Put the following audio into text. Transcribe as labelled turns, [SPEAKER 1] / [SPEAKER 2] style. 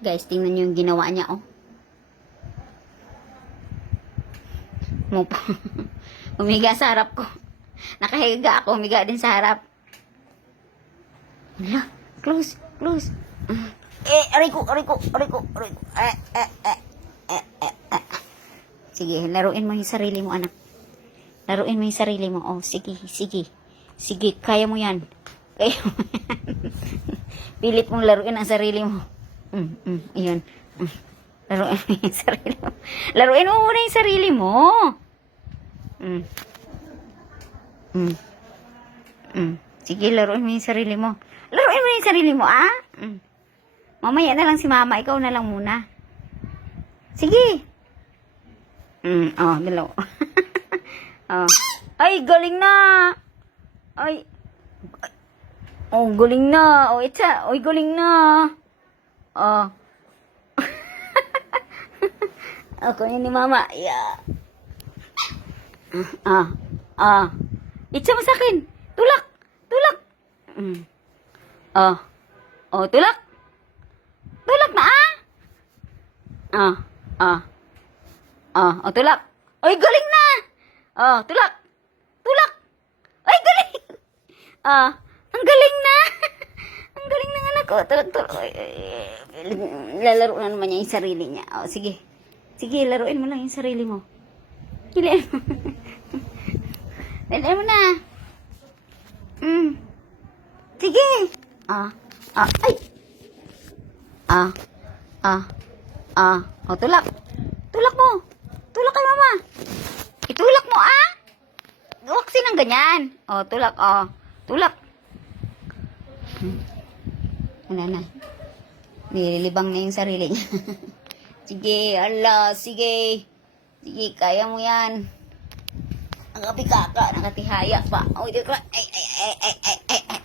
[SPEAKER 1] Guys, tingnan nyo yung ginawa niya, oh. Mupo. Umiga sa harap ko. Nakahiga ako, umiga din sa harap. Hala, close, close. Mm. Eh, aray ko, aray ko, aray ko, aray ko. Eh, eh, eh, eh, eh, eh. Sige, laruin mo yung sarili mo, anak. Laruin mo yung sarili mo. Oh, sige, sige. Sige, kaya mo yan. Kaya mo yan. Pilit mong laruin ang sarili mo. Mm, mm, iyon. Mm. Laruin mo yung sarili mo. Laruin mo muna yung sarili mo. Mm. Mm. Mm. Sige, laruin mo yung sarili mo. Laruin mo yung sarili mo, ah? Mm. Mamaya na lang si mama. Ikaw na lang muna. Sige. Mm, oh, dalawa. oh. Ay, galing na. Ay. Oh, galing na. Oh, itsa. Oy, galing na. Oh. Ako yun ni mama. Yeah. Ah. Ah. Itsa mo sa akin. Tulak. Tulak. Mm. Oh. Oh, tulak. Tulak na ah. Ah. Ah. Ah, oh, tulak. Oy, galing na. Oh, tulak. Tulak. Ay, galing. Ah, ko. Ay, ay. Lalaro na naman niya yung sarili niya. Oh, sige. Sige, laruin mo lang yung sarili mo. Hiliin mo. Hiliin mo na. Mm. Sige. Ah. Ah. Ay. Ah. Ah. Ah. O, tulak. Tulak mo. Tulak kay mama. Itulak mo, ah. Gawaksin ng ganyan. O, tulak, o. Tulak. Hmm. Wala na. Nililibang na yung sarili niya. sige, ala, sige. Sige, kaya mo yan. Ang kapikaka, nakatihaya pa. Oh, di ko, ay, ay, ay, ay, ay, ay, ay.